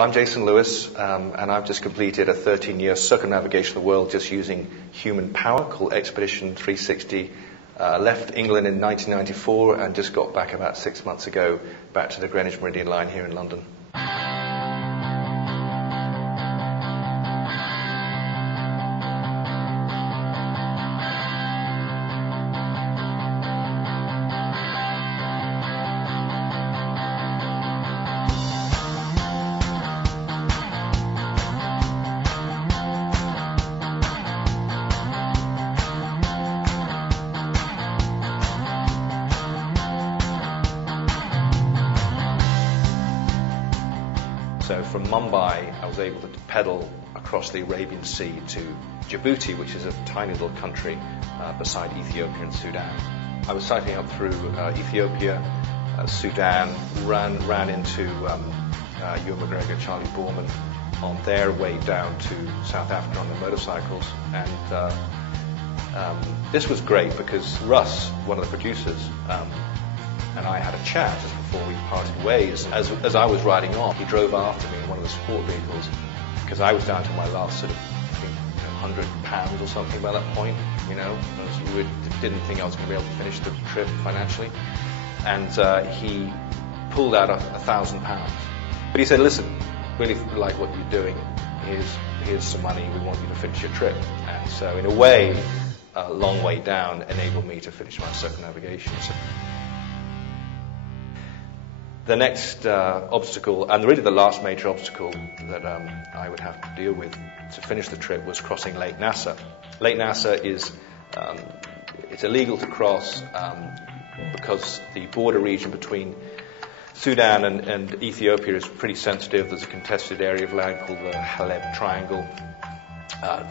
I'm Jason Lewis, and I've just completed a 13-year circumnavigation of the world just using human power called Expedition 360. Left England in 1994 and just got back about 6 months ago, back to the Greenwich Meridian line here in London. So from Mumbai, I was able to pedal across the Arabian Sea to Djibouti, which is a tiny little country beside Ethiopia and Sudan. I was cycling up through Ethiopia, Sudan, ran into Ewan McGregor, Charlie Borman on their way down to South Africa on their motorcycles. And this was great because Russ, one of the producers, and I had a chat just before we parted ways. As I was riding off, he drove after me in one of the sport vehicles because I was down to my last sort of, I think, £100 or something by that point. You know, didn't think I was going to be able to finish the trip financially. And he pulled out £1,000. But he said, "Listen, really like what you're doing. Here's some money. We want you to finish your trip." And so, in a way, a long way down enabled me to finish my circumnavigation. So, the next obstacle, and really the last major obstacle that I would have to deal with to finish the trip, was crossing Lake Nasser. Lake Nasser is it's illegal to cross because the border region between Sudan and Ethiopia is pretty sensitive. There's a contested area of land called the Haleb Triangle.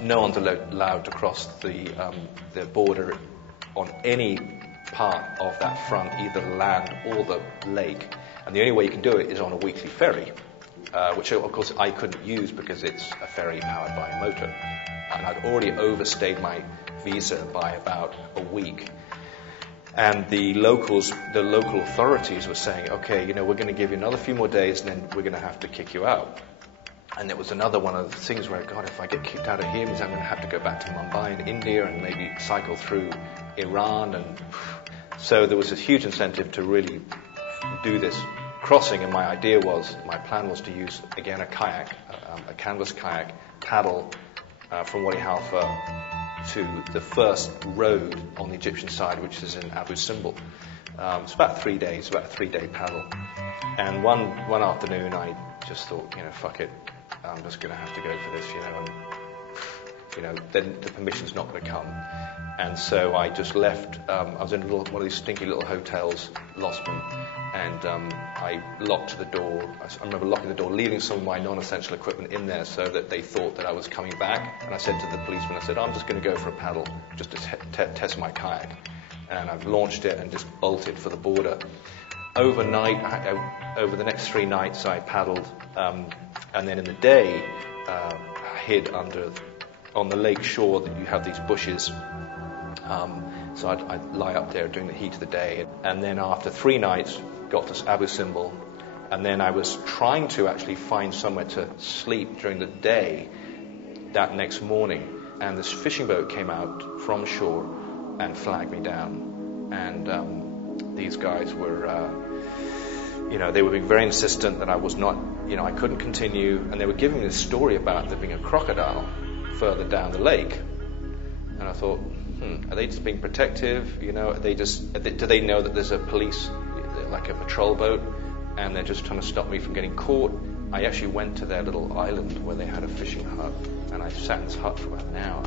No one's allowed to cross the border on any part of that front, either the land or the lake. And the only way you can do it is on a weekly ferry, which of course I couldn't use because it's a ferry powered by a motor. And I'd already overstayed my visa by about a week. And the local authorities were saying, "Okay, we're going to give you another few more days and then we're going to have to kick you out." And it was another one of the things where, God, if I get kicked out of here, means I'm going to have to go back to Mumbai in India and maybe cycle through Iran. And so there was a huge incentive to really do this crossing, and my plan was to use, again, a kayak, a canvas kayak, paddle from Wadi Halfa to the first road on the Egyptian side, which is in Abu Simbel. It's about 3 days, about a 3-day paddle. And one afternoon I just thought, fuck it, I'm just going to have to go for this, and then the permission's not going to come. And so I just left. I was in one of these stinky little hotels, Losman, and I locked the door. I remember locking the door, leaving some of my non-essential equipment in there so that they thought that I was coming back. And I said to the policeman, I'm just going to go for a paddle just to test my kayak. And I've launched it and just bolted for the border. Overnight, over the next 3 nights, I paddled, and then in the day, I hid on the lake shore that you have these bushes. So I'd lie up there during the heat of the day. And then after 3 nights, got to Abu Simbel. And then I was trying to actually find somewhere to sleep during the day that next morning. And this fishing boat came out from shore and flagged me down. And these guys were, they were being very insistent that I was not, I couldn't continue. And they were giving me this story about there being a crocodile further down the lake. And I thought, are they just being protective? Do they know that there's a police, like a patrol boat, and they're just trying to stop me from getting caught? I actually went to their little island where they had a fishing hut, and I sat in this hut for about an hour,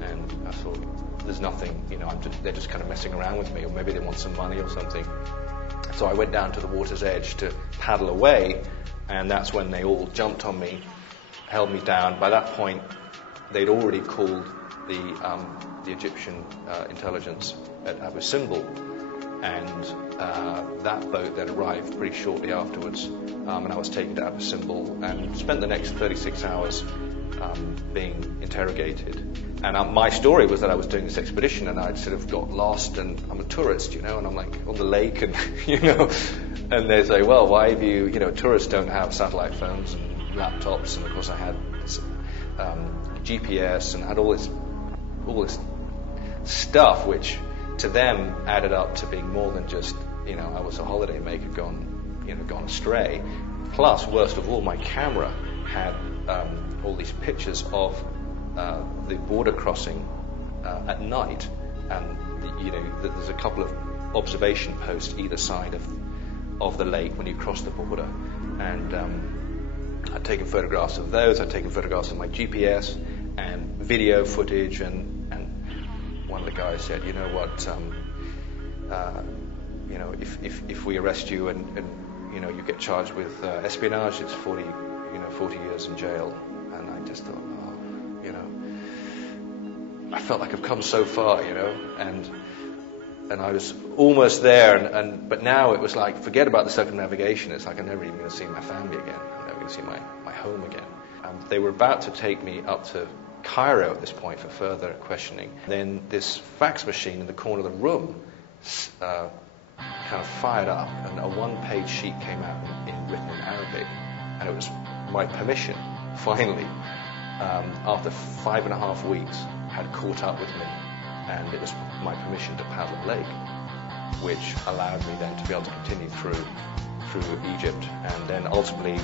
and I thought, there's nothing, they're just kind of messing around with me, or maybe they want some money or something. So I went down to the water's edge to paddle away, and that's when they all jumped on me, held me down. By that point, they'd already called the Egyptian intelligence at Abu Simbel, and that boat then arrived pretty shortly afterwards, and I was taken to Abu Simbel and spent the next 36 hours being interrogated. And my story was that I was doing this expedition and I'd sort of got lost, and I'm a tourist, and I'm like on the lake, and and they say, well, why have you, tourists don't have satellite phones, and laptops, and of course I had GPS, and had all this stuff, which to them added up to being more than just, I was a holidaymaker gone astray. Plus, worst of all, my camera had all these pictures of the border crossing at night, and there's a couple of observation posts either side of the lake when you cross the border, and I'd taken photographs of those. I'd taken photographs of my GPS and video footage, and one of the guys said, "You know what? If we arrest you and you get charged with espionage, it's 40 years in jail." And I just thought, I felt like I've come so far, and I was almost there, but now it was like, forget about the circumnavigation. It's like I'm never even going to see my family again. I'm never going to see my home again. They were about to take me up to Cairo at this point for further questioning. Then this fax machine in the corner of the room kind of fired up, and a one-page sheet came out written in Arabic, and it was my permission, finally, after 5.5 weeks, had caught up with me, and it was my permission to paddle the lake, which allowed me then to be able to continue through Egypt, and then ultimately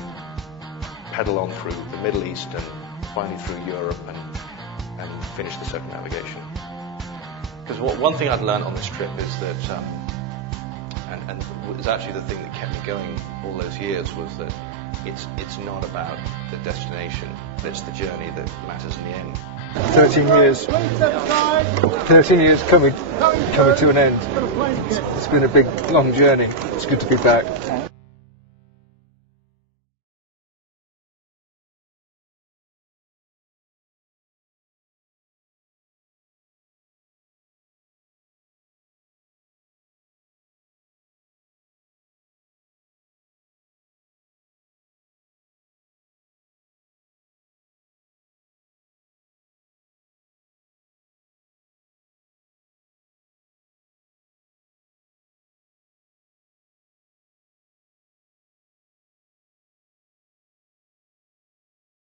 pedal on through the Middle East, and finally through Europe, and finish the circumnavigation. Because one thing I'd learned on this trip is that, and it was actually the thing that kept me going all those years, was that it's not about the destination, it's the journey that matters in the end. 13 years coming to an end. It's been a big, long journey. It's good to be back.